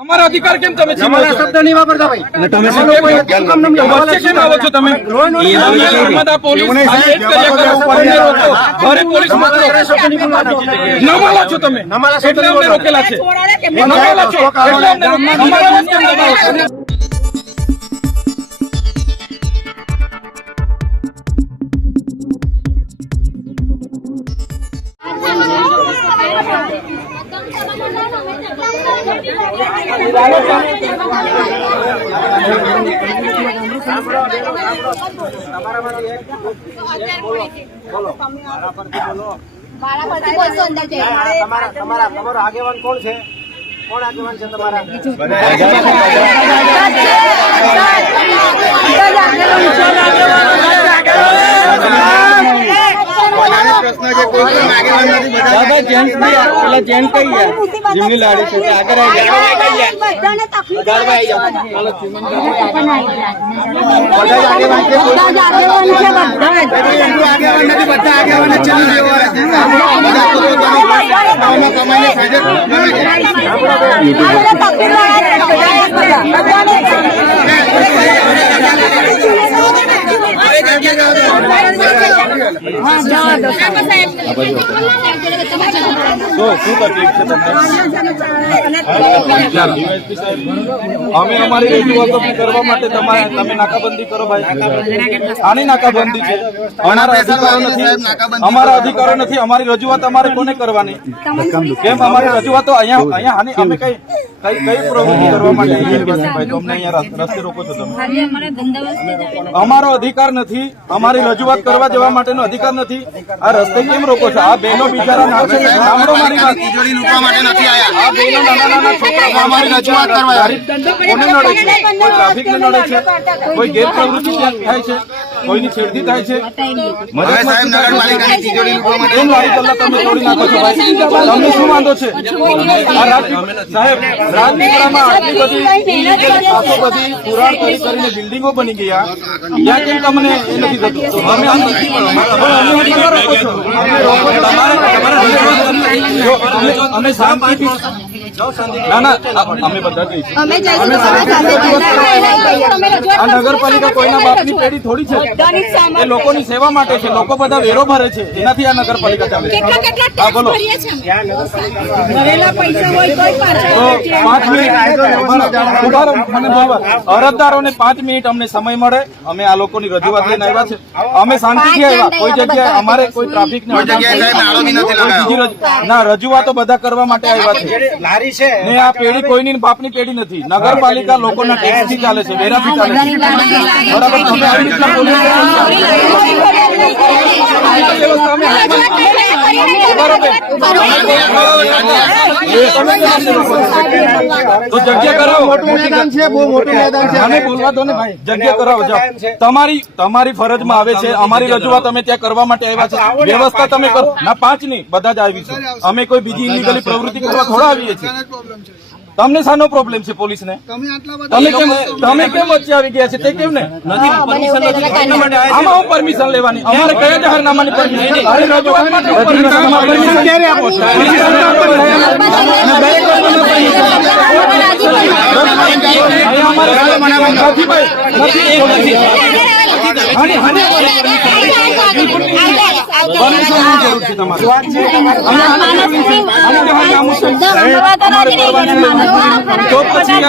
અમારા અધિકાર કેમ તમે તમારા શબ્દ નહીં વાપરતા ભાઈ. અને તમે શું કેમ? વચ્ચે કેમ આવો છો તમે? નર્મદા પોલીસ એક કર્યા કરો, અમને રોકો. અરે પોલીસ માત્ર શબ્દ નહીં બોલવા. નમાલા છો તમે. નમાલા શબ્દ એટલે અમને રોકેલા છે. નમાલા છો. એટલે અમને અમારા દબાવો છો? મારા કોણ છે? કોણ આગેવાન છે તમારા? તમારો આગેવાન છે કોઈ પણ આગેવાન નથી બધા દાદા જેન્ટ્સ બી પેલા જેન્ટ્સ કઈ ગયા જેમની લાડી છે કે આગળ આવી ગયા. બધા આગેવાન છે, બધા જ આગેવાન છે, બધા જ. આપણે તકલીફ વાળા છે, બધાને. હા, જવા દો. શું શું તકલીફ છે તમને અમે અમારી રજૂઆતો કરવા માટે તમારે તમે નાકાબંધી કરો ભાઈ. આની નાકાબંધી છે. અમારા અધિકારો નથી. અમારા અધિકારો નથી. અમારી રજૂઆત અમારે કોને કરવાની? કેમ? અમારી રજૂઆતો અહીંયા અહીંયા અમે કઈ કઈ કઈ પ્રવૃત્તિ કરવા માટે અહીંયા આવ્યા છે ભાઈ તો અમને અહીંયા રસ્તે- રોકો છો તમે. અમારો અધિકાર નથી. અમારી રજૂઆત કરવા જવા માટેનો અધિકાર નથી. આ રસ્તે કેમ રોકો છો? આ બેનો બિચારા ના છે. સાંભળો મારી વાત તિજોરી લૂંટવા માટે નથી આયા. આ બેનો નાના નાના છોકરા અમારી રજૂઆત કરવા આવ્યા. કોને નડે છે? કોઈ ટ્રાફિક ને નડે છે કોઈ ગેરપ્રવૃત્તિ થાય છે? કોઈની છેડતી થાય છે? કેમ લારી કલાક તમે તોડી નાખો છો ભાઈ. તમને શું વાંધો છે? સાહેબ રાજપીપળામાં આટલી બધી આખો બધી પુરાણ કરી કરીને બિલ્ડિંગો બની ગયા. ત્યાં કેમ તમને એ નથી થતું? તમે અમે રોકો છો. અમે શાંતિથી ના ના અમે બધા જઈશું અમે આ નગરપાલિકા કોઈના બાપની પેઢી થોડી છે. એ લોકોની સેવા માટે છે. લોકો બધા વેરો ભરે છે. એનાથી આ નગરપાલિકા ચાલે છે. હા બોલો. પાંચ મિનિટ મને અરજદારોને પાંચ મિનિટ અમને સમય મળે. અમે આ લોકોની રજૂઆત લઈને આવ્યા છે. અમે શાંતિથી આવ્યા. કોઈ જગ્યાએ અમારે કોઈ ટ્રાફિક ના રજૂઆતો બધા કરવા માટે આવ્યા છે. લારી છે. ને આ પેઢી કોઈની બાપની પેઢી નથી. નગરપાલિકા લોકોના ટેક્સથી ચાલે છે વેરાથી ચાલે છે. બરાબર તમે આવી રીતના બોલો તો જગ્યા કરાવો મોટું મેદાન છે બહુ મોટું મેદાન છે. મને બોલવા દો ને ભાઈ. જગ્યા કરાવો જાઓ. તમારી તમારી ફરજમાં આવે છે. અમારી રજૂઆત અમે ત્યાં કરવા માટે આવ્યા છે વ્યવસ્થા તમે કરો. ના પાંચ નહીં. બધા જ આવી છે અમે કોઈ બીજી ઇલીગલી પ્રવૃત્તિ કરવા થોડા આવીએ છીએ. તમને શાનો પ્રોબ્લેમ છે પોલીસ ને તમે કેમ તમે કેમ વચ્ચે આવી ગયા છે? તે કેમ ને? પરમિશન નથી માટે આમાં હું પરમિશન લેવાની. અમારે કયા જાહેરનામાની પરમિશન અમારે નથી ભાઈ નથી એવું નથી હાની હાની પરમિશનની જરૂર છે તમારે અહીંયા હાની જરૂર છે હાની કે હાની આમ છે. અમારે કરવાની નથી. તો પછી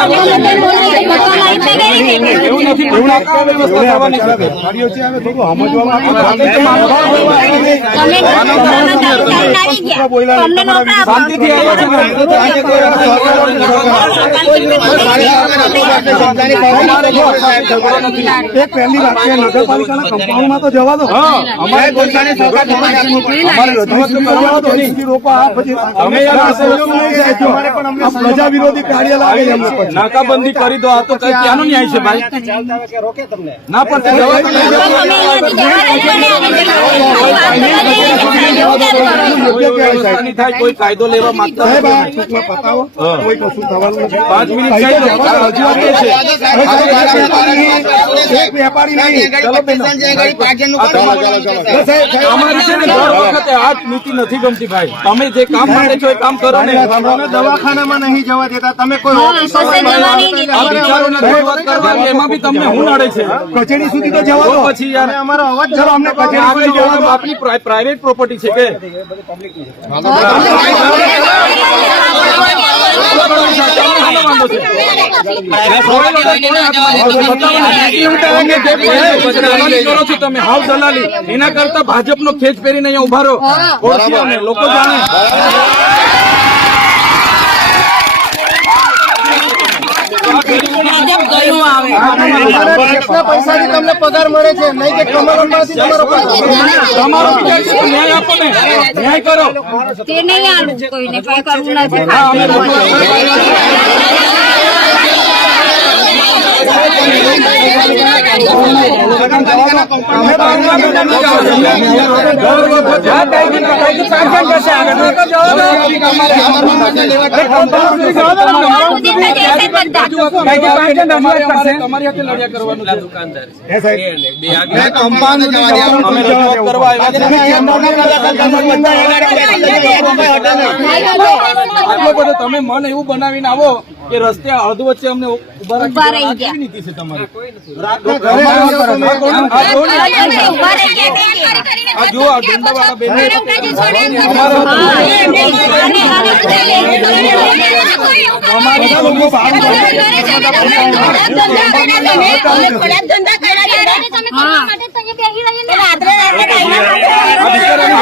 એક પહેલી વાત છે નગરપાલિકાના કમ્પાઉન્ડમાં તો જવા દો અમારે આ પ્રજા વિરોધી કાર્ય લાગે. નાકાબંધી કરી દો આ તો કઈ ક્યાંનો ન્યાય છે ભાઈ ચાલતા હોય કે રોકે તમને ના પણ કોઈ થાય કોઈ કાયદો લેવા માંગતા નથી. હા. પાંચ મિનિટ થઈ ગઈ. રજૂઆત અમારી છે ને દર વખતે આ નીતિ નથી ગમતી ભાઈ તમે જે કામ માટે છો એ કામ કરો ને દવાખાનામાં નહીં જવા દેતા તમે કોઈ એમાં બી તમને હું નડે છે. કચેરી સુધી તો જવા દો. પછી યાર અમારો અવાજ ચલો અમને કચેરી જવા દો. આપની પ્રાઇવેટ પ્રોપર્ટી છે કે? દલાલી તમે હાવ દલાલી એના કરતા ભાજપનો ખેચ પહેરીને અહીંયા ઊભા રહો. લોકો અમને, લોકો આવે કેટલા પૈસાથી તમને પગાર મળે છે? નહીં કે કમરમાંથી તમારો તમારો છે ન્યાય આપો ને. ન્યાય કરો. તે નહીં આલું કોઈને કઈ કરવું નથી. તમે મન એવું બનાવીને આવો. કે રસ્તે અડધું વચ્ચે અમને ઊભા રહી ગયા. નીતિ છે તમારી ઊભા બેન આ બિચારાને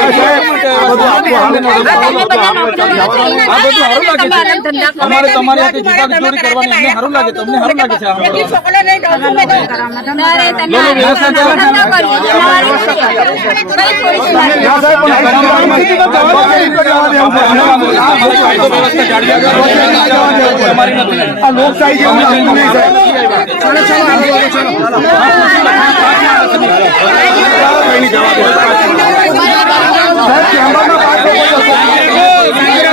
આ બધું સારું લાગે છે અમારે તમારી હાથે જીતા કરવાની એમને સારું લાગે તમને સારું લાગે છે આ બધું? લો, લો, વ્યવસ્થા અમે એટલે શાંતિથી આગળ અમે અંદર ભલે પાંચ જણ દસ જણ કારણ કે નગરપાલિકામાં સાહેબ દોડવાની સિસ્ટમ ચાલે છે. બીજા લોકોને એવું લાગશે કે આ લોકોને કવર આપીને પતાવી દીધું. એકદમ હા એ છે આ તમે એક કામ કરો છો ભાઈ બીજું તમને હા, એ તો અવાજ આપવાનો. ચાલે છે. પાંચ લોકો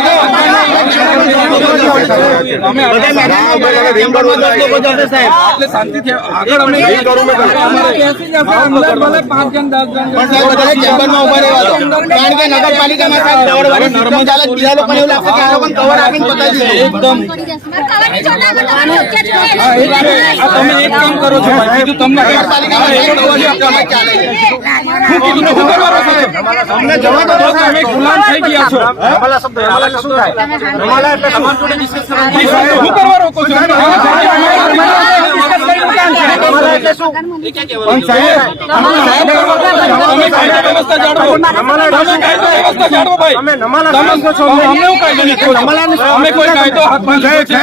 તમને જવા દો તમે ગુલામ થઈ ગયા છો રમાલા શબ્દ રમાલા શું થાય રમાલા એટલે તમારી જોડે discuss કરવાનું. શું કરવા રોકો છો. અમે કોઈ કાયદો છે.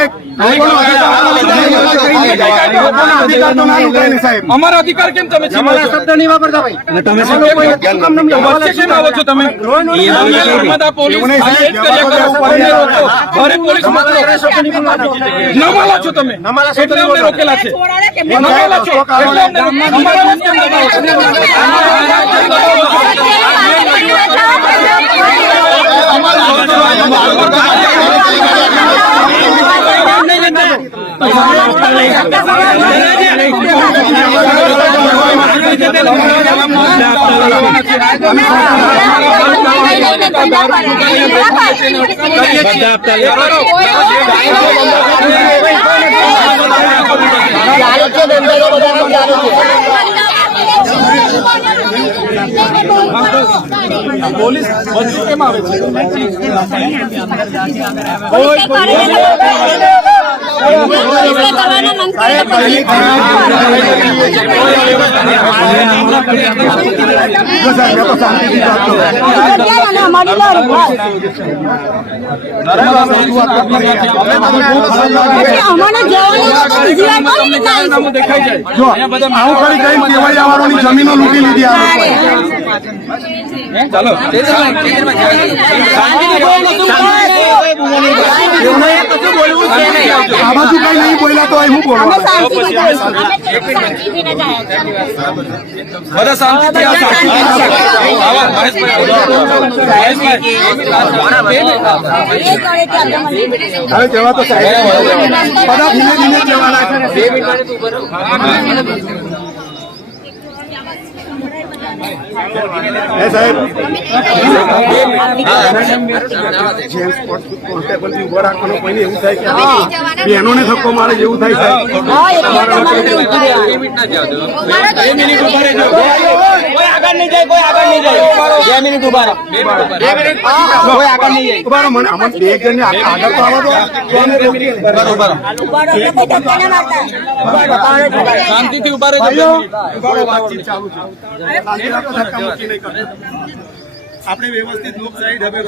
અમારા અધિકાર કેમ તમે શબ્દ નહીં વાપરતા ભાઈ. તમે શું કેમ આવો છો તમે? તમે નર્મદા પોલીસ ખાલી કર્યા કરો અમને રોકો. ઘરે પોલીસ મોકલો નમાલા છો તમે. એટલે અમને રોકેલા છે. નમાલા છો. એટલે અમને રોકેલા. અમારા વચ્ચે કેમ પોલીસ વચ્ચે કેમ આવે છે? બધા કેવાય આવવાની જમીનો લૂંટી લીધી ચાલો? આ બાજુ કઈ નહીં બોલ્યા તો હું તો બધા ધીમે ધીમે જવાના એ સાહેબ. જેમ્સ કોન્સ્ટેબલથી ઊભો રાખવાનો કોઈને એવું થાય કે બહેનોને ધક્કો મારે જેવું થાય સાહેબ. કોઈ આગળ નહીં જાય કોઈ આગળ નહીં જાય. બે મિનિટ ઊભા રહો. કોઈ આગળ નહીં જાય. ઊભા રહો, મને અમને બે જણને આ- આગળ તો આવો તો તો શાંતિથી ઊભા રહેજો. વાતચીત ચાલુ છે. આપણે વ્યવસ્થિત લોકશાહી ઢબે